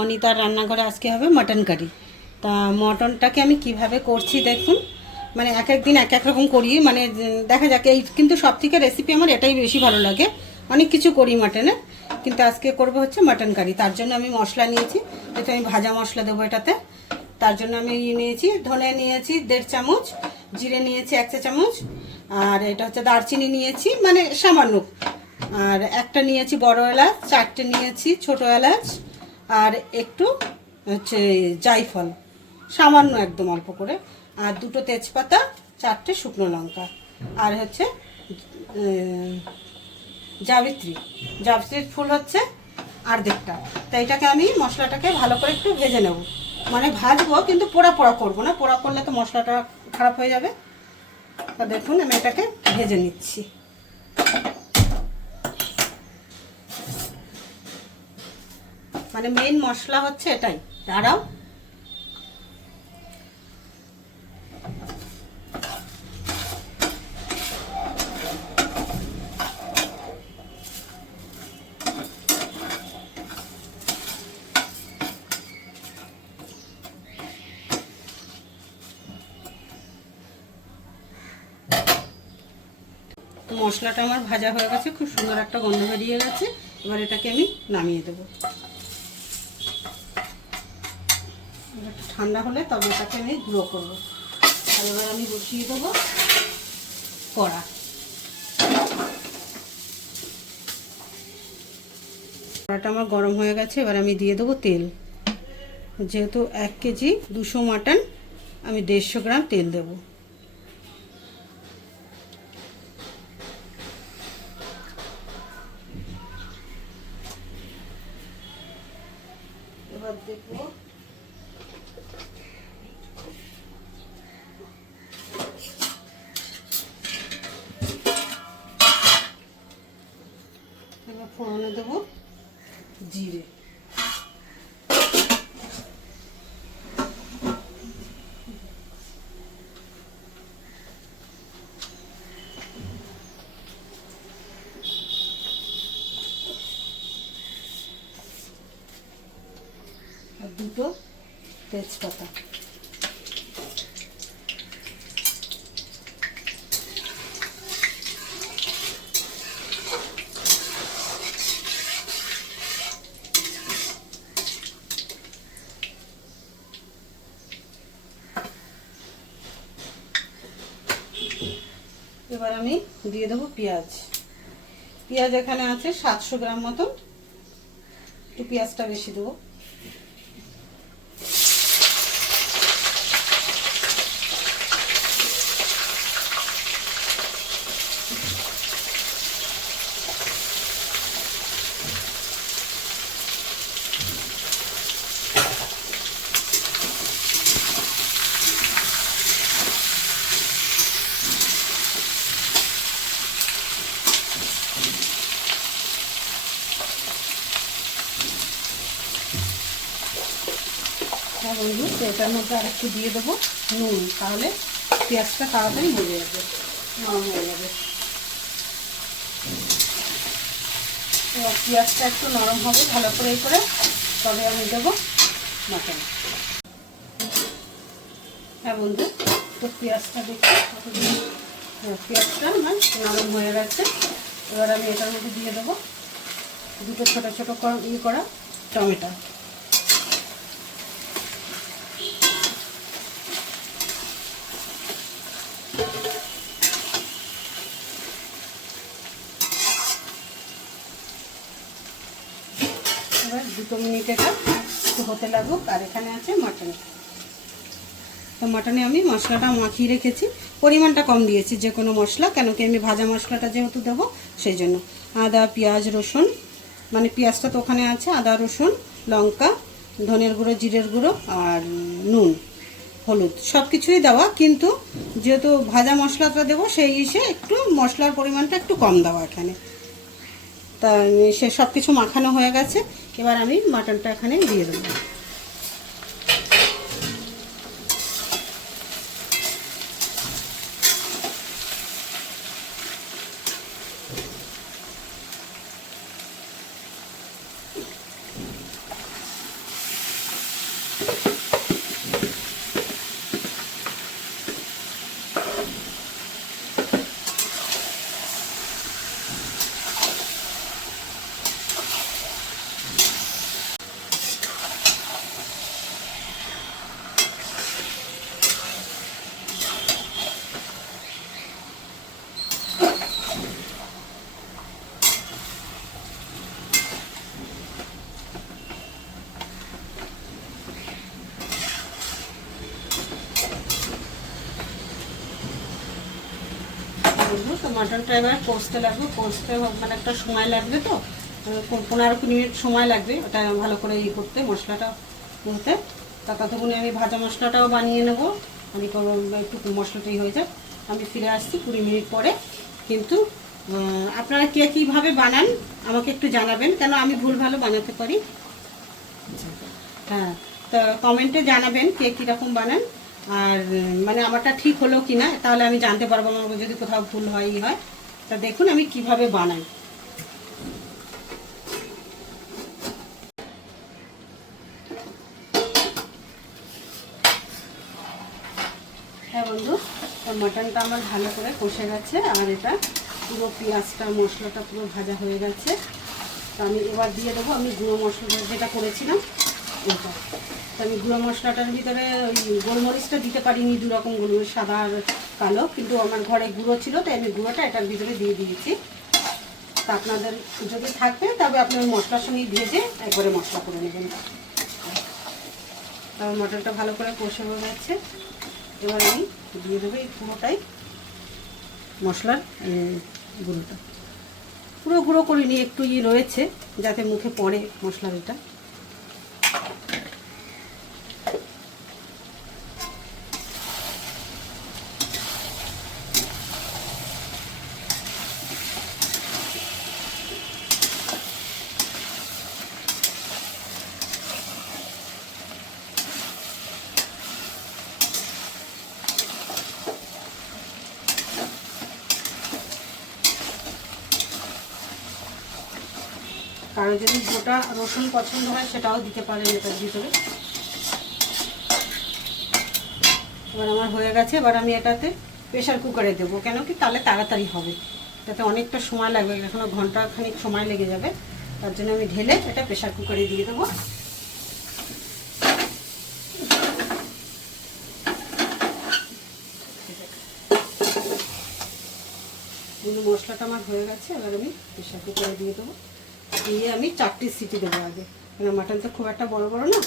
অনিতার রান্নাঘরে আজকে হবে মাটন কারি। তা মটনটাকে আমি কিভাবে করছি দেখুন। মানে এক এক দিন এক এক রকম করি, মানে দেখা যাক। এই কিন্তু সব থেকে রেসিপি আমার এটাই বেশি ভালো লাগে। অনেক কিছু করি মাটনের, কিন্তু আজকে করব হচ্ছে মাটন কারি। তার জন্য আমি মশলা নিয়েছি, এটা আমি ভাজা মশলা দেবো এটাতে। তার জন্য আমি নিয়েছি ধনে নিয়েছি 1.5 চামচ, জিরে নিয়েছি 1 চা চামচ, আর এটা হচ্ছে দারচিনি নিয়েছি মানে সামান্য, আর একটা নিয়েছি বড় এলাচ, 4টে নিয়েছি ছোট এলাচ, আর একটু হচ্ছে জায়ফল সামান্য একদম অল্প করে, আর 2টো তেজপাতা, 4টে শুকনো লঙ্কা, আর হচ্ছে জাবিত্রীর ফুল হচ্ছে অর্ধেকটা। তাই এটাকে আমি মশলাটাকে ভালো করে একটু ভেজে নেব, মানে ভাজবো কিন্তু পোড়া পোড়া করবো না, পোড়া করলে তো মশলাটা খারাপ হয়ে যাবে। তা দেখুন আমি এটাকে ভেজে নিচ্ছি। মানে মেইন মশলা হচ্ছে এটাই। দাঁড়াও, তো মশলাটা আমার ভাজা হয়ে গেছে, খুব সুন্দর একটা গন্ধ বেরিয়ে গেছে। এবার এটাকে আমি নামিয়ে দেবো। ঠান্ডা হলে তবে এটাকে আমি গুঁড়ো করবো। আর এবার আমি বসিয়ে দেবো কড়া। কড়াটা আমার গরম হয়ে গেছে, এবার আমি দিয়ে দেবো তেল। যেহেতু 1 কেজি 200 মাটন, আমি 150 গ্রাম তেল দেবো। এবার দেখবো এবার ফোড়নে দেবো জিরে, আর 2টো তেজপাতা। এবার আমি দিয়ে দেবো পেঁয়াজ। পেঁয়াজ এখানে আছে 700 গ্রাম মতন, একটু পেঁয়াজটা বেশি দেবো। হ্যাঁ বন্ধু, তো এটার মধ্যে আর একটু দিয়ে দেবো নুন, তাহলে পেঁয়াজটা তাড়াতাড়ি মরে যাবে, নরম হয়ে যাবে। এবার পেঁয়াজটা একটু নরম হবে ভালো করে, তবে আমি দেবো মাটন। হ্যাঁ বন্ধু, তো পেঁয়াজটা দেখি, পেঁয়াজটা আমার নরম হয়ে গেছে। এবার আমি এটার মধ্যে দিয়ে দেবো 2টো ছোটো ছোটো করা টমেটো। এবার 2 মিনিট এটা একটু হতে লাগুক। আর এখানে আছে মাটন। তো মাটনে আমি মশলাটা মাখিয়ে রেখেছি, পরিমাণটা কম দিয়েছি যে কোনো মশলা, কেন কি আমি ভাজা মশলাটা যেহেতু দেবো সেই জন্য। আদা, পেঁয়াজ, রসুন, মানে পেঁয়াজটা তো ওখানে আছে, আদা, রসুন, লঙ্কা, ধনের গুঁড়ো, জিরের গুঁড়ো, আর নুন, হলুদ, সব কিছুই দেওয়া, কিন্তু যেহেতু ভাজা মশলাটা দেবো সেই হিসেবে একটু মশলার পরিমাণটা একটু কম দেওয়া এখানে। তা সে সব কিছু মাখানো হয়ে গেছে। এবার আমি মাটনটা এখানে দিয়ে দেবো। বন্ধু, তো মাটনটা এবার কষতে লাগবে, কষতে মানে একটা সময় লাগবে, তো 15-20 মিনিট সময় লাগবে ওটা ভালো করে করতে, মশলাটা করতে। তা ততক্ষণে আমি ভাজা মশলাটাও বানিয়ে নেব। আমি একটু মশলাটাই হয়ে যায়, আমি ফিরে আসছি 20 মিনিট পরে। কিন্তু আপনারা কে কীভাবে বানান আমাকে একটু জানাবেন, কেন আমি ভুল ভালো বানাতে পারি। হ্যাঁ, তো কমেন্টে জানাবেন কে কীরকম বানান, আর মানে আমারটা ঠিক হলো কি না, তাহলে আমি জানতে পারবো আমার যদি কোথাও ভুল হয় তা দেখুন আমি কিভাবে বানাই। হ্যাঁ বন্ধু, মাটনটা আমার ভালো করে কষে গেছে, আর এটা পুরো পেঁয়াজটা মশলাটা পুরো ভাজা হয়ে গেছে। তো আমি এবার দিয়ে দেবো আমি গুঁড়ো মশলা যেটা করেছিলাম ওটা। তো আমি গুঁড়ো মশলাটার ভিতরে ওই গোলমরিচটা দিতে পারিনি, 2 রকম গোলমরিচ, সাদা আর কালো, কিন্তু আমার ঘরে গুঁড়ো ছিল তাই আমি গুঁড়োটা এটার ভিতরে দিয়ে দিয়েছি। তা আপনাদের যদি থাকে তবে আপনি ওই মশলার সঙ্গে ভেজে একবারে মশলা করে নেবেন। তারপর মটনটা ভালো করে কষে হয়ে যাচ্ছে, এবার আমি দিয়ে দেবো এই পুরোটাই মশলার গুঁড়োটা। পুরো গুঁড়ো করিনি, একটু রয়েছে যাতে মুখে পড়ে মশলার এটা। কারো যদি গোটা রসুন পছন্দ হয় সেটাও দিতে পারেন এটার ভিতরে। এবার আমার হয়ে গেছে, এবার আমি এটাতে প্রেশার কুকারে দেবো, কেন কি তাহলে তাড়াতাড়ি হবে, এটাতে অনেকটা সময় লাগবে, এখনো ঘন্টাখানিক সময় লেগে যাবে। তার জন্য আমি ঢেলে এটা প্রেশার কুকারে দিয়ে দেবো। মশলাটা আমার হয়ে গেছে, এবার আমি প্রেশার কুকারে দিয়ে দেবো। দিয়ে আমি 4টি সিটি দেবো আগে, কেন মাটন তো খুব একটা বড় বড় না।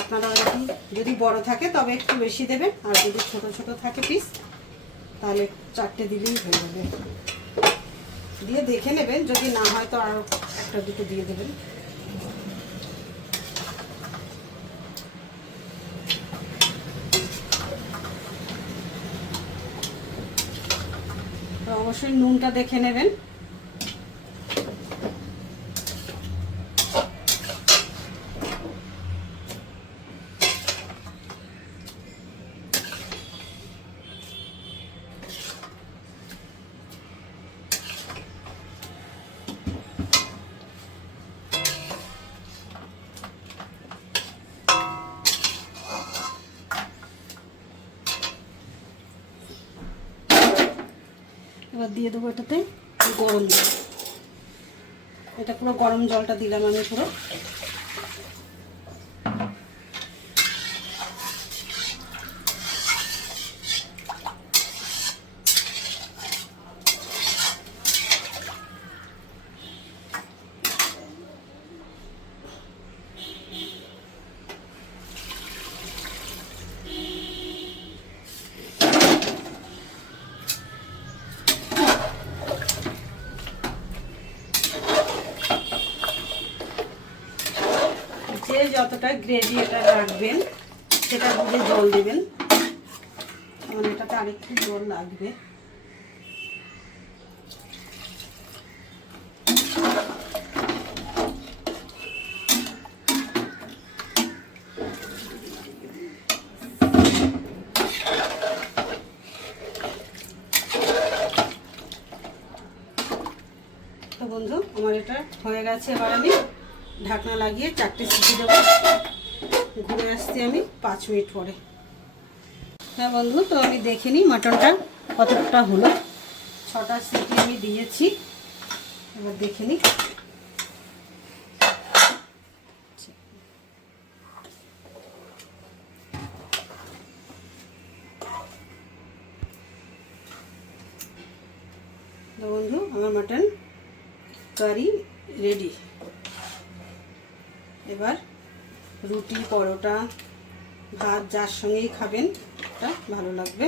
আপনারা এরকম যদি বড় থাকে তবে একটু বেশি দেবেন, আর যদি ছোট ছোট থাকে পিস তাহলে 4টে দিলেই হয়ে যাবে। দিয়ে দেখে নেবেন, যদি না হয় তো আরও 1-2 দিয়ে দেবেন। অবশ্যই নুনটা দেখে নেবেন। এবার দিয়ে দেবো এটাতে গরম জল, এটা পুরো গরম জলটা দিলাম আমি পুরো। যে যতটা গ্রেভি এটা রাখবেন সেটা বুঝে জল দেবেন, আমার এটাতে আরেকটু জল লাগবে। তো বন্ধু আমার এটা হয়ে গেছে, এবার আমি ঢাকনা লাগিয়ে 4টে সিটি দেবো। ঘুরে আসছি আমি 5 মিনিট পরে। হ্যাঁ বন্ধু, তো আমি দেখে নিই মাটনটা কতটা হলো। 6টা সিটি আমি দিয়েছি, এবার দেখে নিই। তো বন্ধু আমার মাটন কারি রেডি। এবার রুটি, পরোটা, ভাত যার সঙ্গেই খাবেন এটা ভালো লাগবে।